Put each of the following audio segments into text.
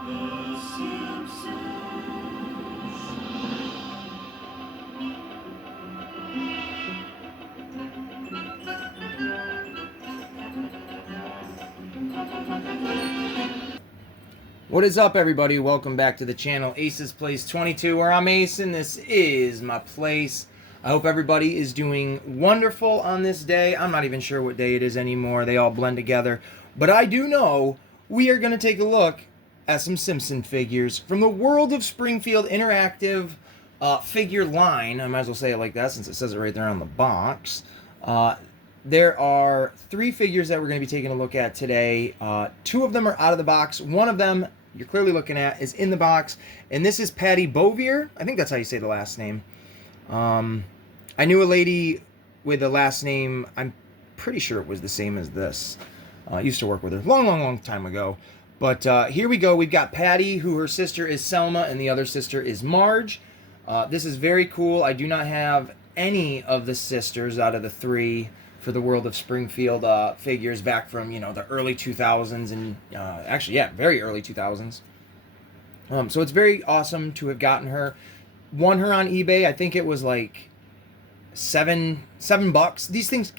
The Simpsons. What is up, everybody? Welcome back to the channel, Ace's Place 22, where I'm Ace, and this is my place. I hope everybody is doing wonderful on this day. I'm not even sure what day it is anymore. They all blend together. But I do know we are going to take a look at some Simpson figures from the World of Springfield Interactive figure line. I might as well say it like that since it says it right there on the box. There are 3 figures that we're going to be taking a look at today. 2 of them are out of the box. One of them you're clearly looking at is in the box, and this is Patty Bovier. I think that's how you say the last name. I knew a lady with the last name, I'm pretty sure it was the same as this. I used to work with her long time ago. But here we go. We've got Patty, who her sister is Selma, and the other sister is Marge. This is very cool. I do not have any of the sisters out of the 3 for the World of Springfield figures back from, the early 2000s and actually, yeah, very early 2000s. So it's very awesome to have gotten her. Won her on eBay. I think it was like $7. These things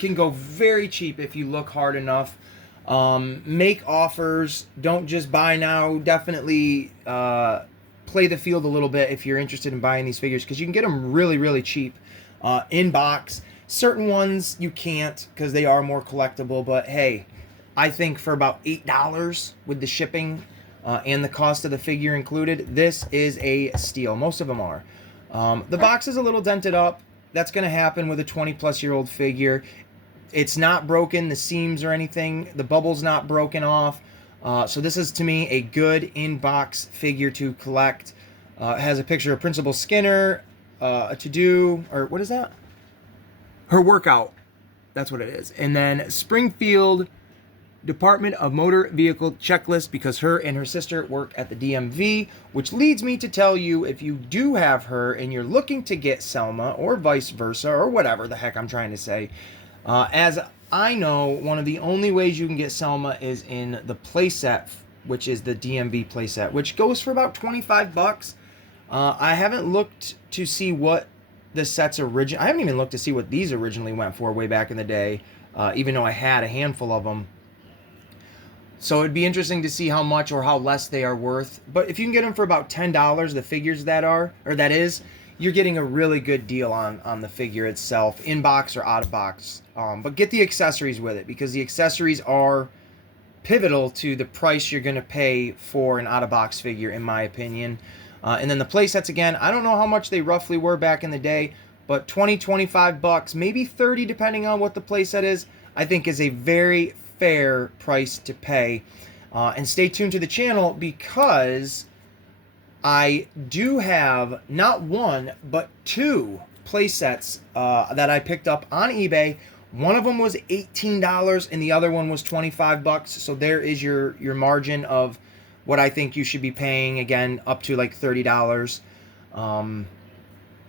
can go very cheap if you look hard enough. Make offers. Don't just buy now. Definitely play the field a little bit if you're interested in buying these figures, because you can get them really cheap in box. Certain ones you can't because they are more collectible, but hey, I think for about $8 with the shipping and the cost of the figure included, this is a steal. Most of them are. The box is a little dented up. That's going to happen with a 20-plus-year-old figure. It's not broken, the seams or anything. The bubble's not broken off. So this is, to me, a good in-box figure to collect. It has a picture of Principal Skinner, a to-do, or what is that? Her workout. That's what it is. And then Springfield Department of Motor Vehicle checklist, because her and her sister work at the DMV, which leads me to tell you, if you do have her and you're looking to get Selma or vice versa or whatever the heck I'm trying to say, as I know, one of the only ways you can get Selma is in the playset, which is the DMV playset, which goes for about $25. I haven't looked to see what the sets I haven't even looked to see what these originally went for way back in the day, even though I had a handful of them. So it'd be interesting to see how much or how less they are worth. But if you can get them for about $10, the figures that is, you're getting a really good deal on the figure itself, in box or out of box. But get the accessories with it, because the accessories are pivotal to the price you're going to pay for an out of box figure, in my opinion. And then the play sets, again, I don't know how much they roughly were back in the day, but $20-25, maybe $30 depending on what the play set is, I think is a very fair price to pay. And stay tuned to the channel, because I do have not 1 but 2 play sets that I picked up on eBay. One of them was $18 and the other one was $25. So there is your margin of what I think you should be paying, again, up to like $30.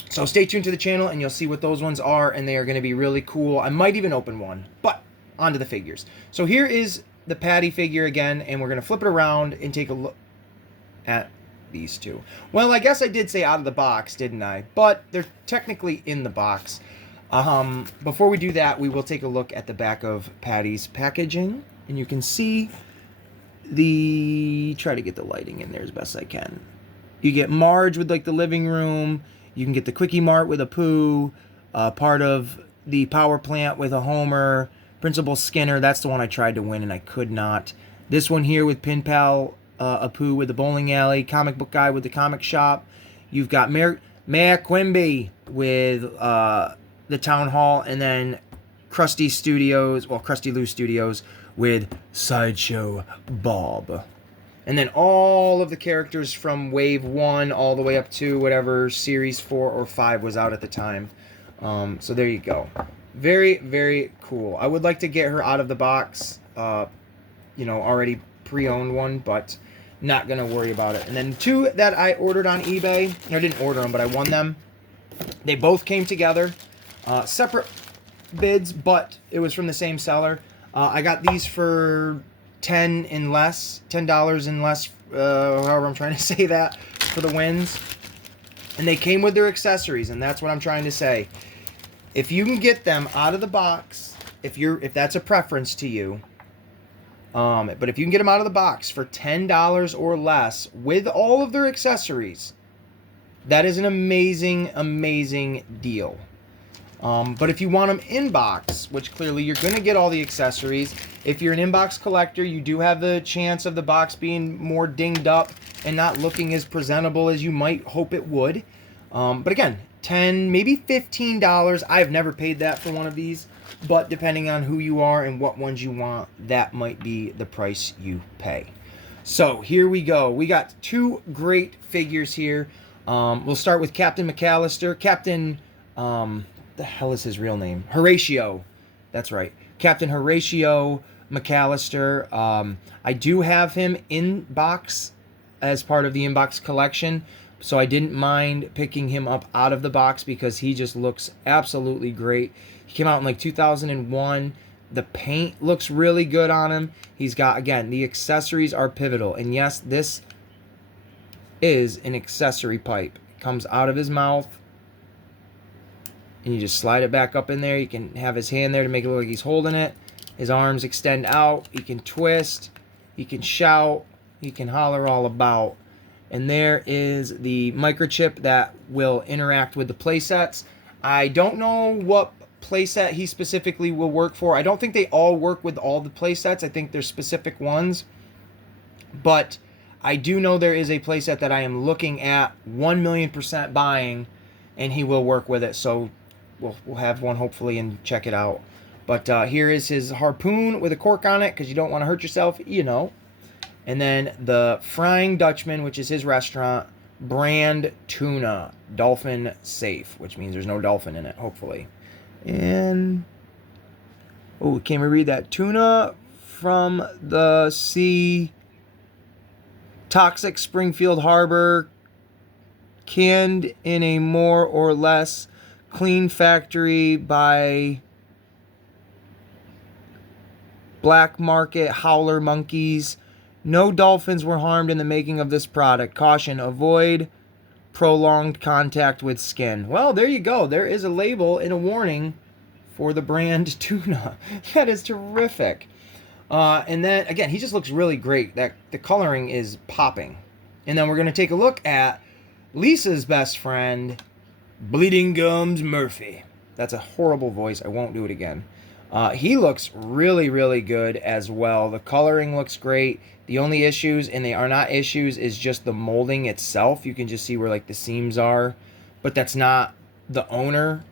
So stay tuned to the channel and you'll see what those ones are, and they are going to be really cool. I might even open one, but onto the figures. So here is the Patty figure again, and we're going to flip it around and take a look at these 2. Well, I guess I did say out of the box, didn't I? But they're technically in the box. Before we do that, we will take a look at the back of Patty's packaging, and you can see try to get the lighting in there as best I can. You get Marge with like the living room. You can get the Quickie Mart with a Pooh, part of the power plant with a Homer, Principal Skinner. That's the one I tried to win and I could not. This one here with Pin Pal, a Pooh with the bowling alley, comic book guy with the comic shop. You've got Mayor Quimby with the town hall, and then Krusty Lou Studios with Sideshow Bob. And then all of the characters from Wave 1 all the way up to whatever Series 4 or 5 was out at the time. So there you go. Very cool. I would like to get her out of the box, already pre-owned one, but not going to worry about it. And then 2 that I ordered on eBay. I didn't order them, but I won them. They both came together. Separate bids, but it was from the same seller. I got these for $10 and less, however I'm trying to say that, for the wins. And they came with their accessories, and that's what I'm trying to say. If you can get them out of the box, if that's a preference to you, but if you can get them out of the box for $10 or less with all of their accessories, that is an amazing, amazing deal. But if you want them in box, which clearly you're going to get all the accessories, if you're an inbox collector, you do have the chance of the box being more dinged up and not looking as presentable as you might hope it would. But again, $10, maybe $15. I've never paid that for one of these, but depending on who you are and what ones you want, that might be the price you pay. So here we go. We got two great figures here. We'll start with Captain McCallister. Captain, the hell is his real name? Horatio. That's right. Captain Horatio McCallister. I do have him in box as part of the inbox collection, so I didn't mind picking him up out of the box because he just looks absolutely great. He came out in like 2001. The paint looks really good on him. He's got, again, the accessories are pivotal. And yes, this is an accessory pipe. It comes out of his mouth, and you just slide it back up in there. You can have his hand there to make it look like he's holding it. His arms extend out. He can twist. He can shout. He can holler all about. And there is the microchip that will interact with the playsets. I don't know what playset he specifically will work for. I don't think they all work with all the playsets. I think there's specific ones. But I do know there is a playset that I am looking at 1,000,000% buying, and he will work with it. So we'll have one hopefully and check it out. But here is his harpoon with a cork on it because you don't want to hurt yourself, you know. And then the Frying Dutchman, which is his restaurant, brand tuna, dolphin safe, which means there's no dolphin in it, hopefully. And, oh, can we read that? Tuna from the sea, toxic Springfield Harbor, canned in a more or less clean factory by black market howler monkeys. No dolphins were harmed in the making of this product. Caution, avoid prolonged contact with skin. Well, there you go. There is a label and a warning for the brand tuna. That is terrific. And then, again, he just looks really great. The coloring is popping. And then we're going to take a look at Lisa's best friend, Bleeding Gums Murphy. That's a horrible voice. I won't do it again. He looks really, really good as well. The coloring looks great. The only issues, and they are not issues, is just the molding itself. You can just see where like the seams are, but that's not the owner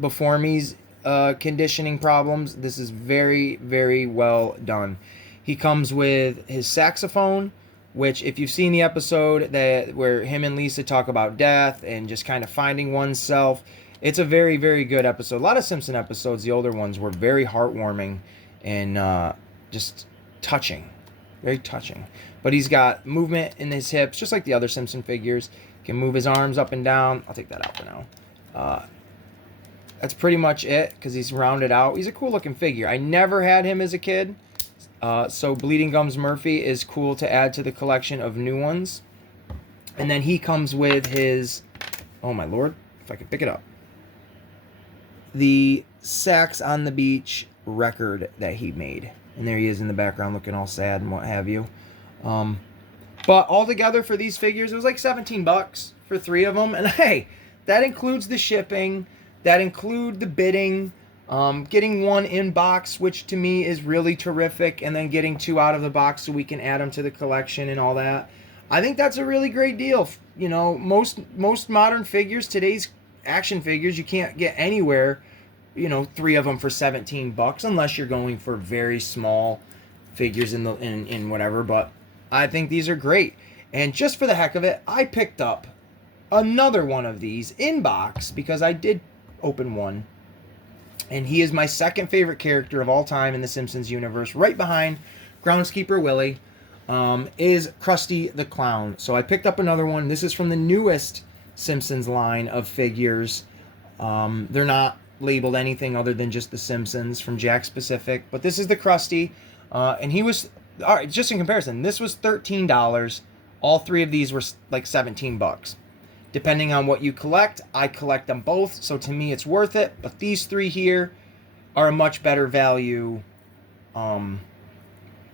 before me's conditioning problems. This is very, very well done. He comes with his saxophone, which if you've seen the episode where him and Lisa talk about death and just kind of finding oneself, it's a very, very good episode. A lot of Simpson episodes, the older ones, were very heartwarming and just touching. Very touching. But he's got movement in his hips, just like the other Simpson figures. He can move his arms up and down. I'll take that out for now. That's pretty much it, because he's rounded out. He's a cool-looking figure. I never had him as a kid, so Bleeding Gums Murphy is cool to add to the collection of new ones. And then he comes with his... Oh, my Lord. If I could pick it up. The Sax on the Beach record that he made. And there he is in the background looking all sad and what have you. But altogether for these figures, it was like $17 for 3 of them. And hey, that includes the shipping. That includes the bidding. Getting one in box, which to me is really terrific. And then getting 2 out of the box so we can add them to the collection and all that. I think that's a really great deal. You know, most modern figures, today's action figures, you can't get anywhere, you know, 3 of them for $17 unless you're going for very small figures in whatever. But I think these are great. And just for the heck of it, I picked up another one of these in box because I did open one. And he is my second favorite character of all time in the Simpsons universe, right behind Groundskeeper Willie, is Krusty the Clown. So I picked up another one. This is from the newest Simpsons line of figures. They're not labeled anything other than just the Simpsons from Jack Specific, but this is the Krusty, and he was all right, just in comparison, this was $13. All three of these were like $17. Depending on what you collect, I collect them both, so to me it's worth it. But these three here are a much better value,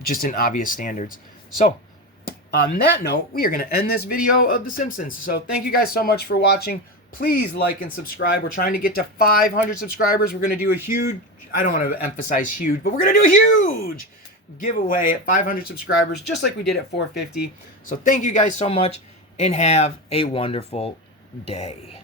just in obvious standards. So, on that note, we are going to end this video of The Simpsons. So thank you guys so much for watching. Please like and subscribe. We're trying to get to 500 subscribers. We're going to do a huge, I don't want to emphasize huge, but we're going to do a huge giveaway at 500 subscribers, just like we did at 450. So thank you guys so much, and have a wonderful day.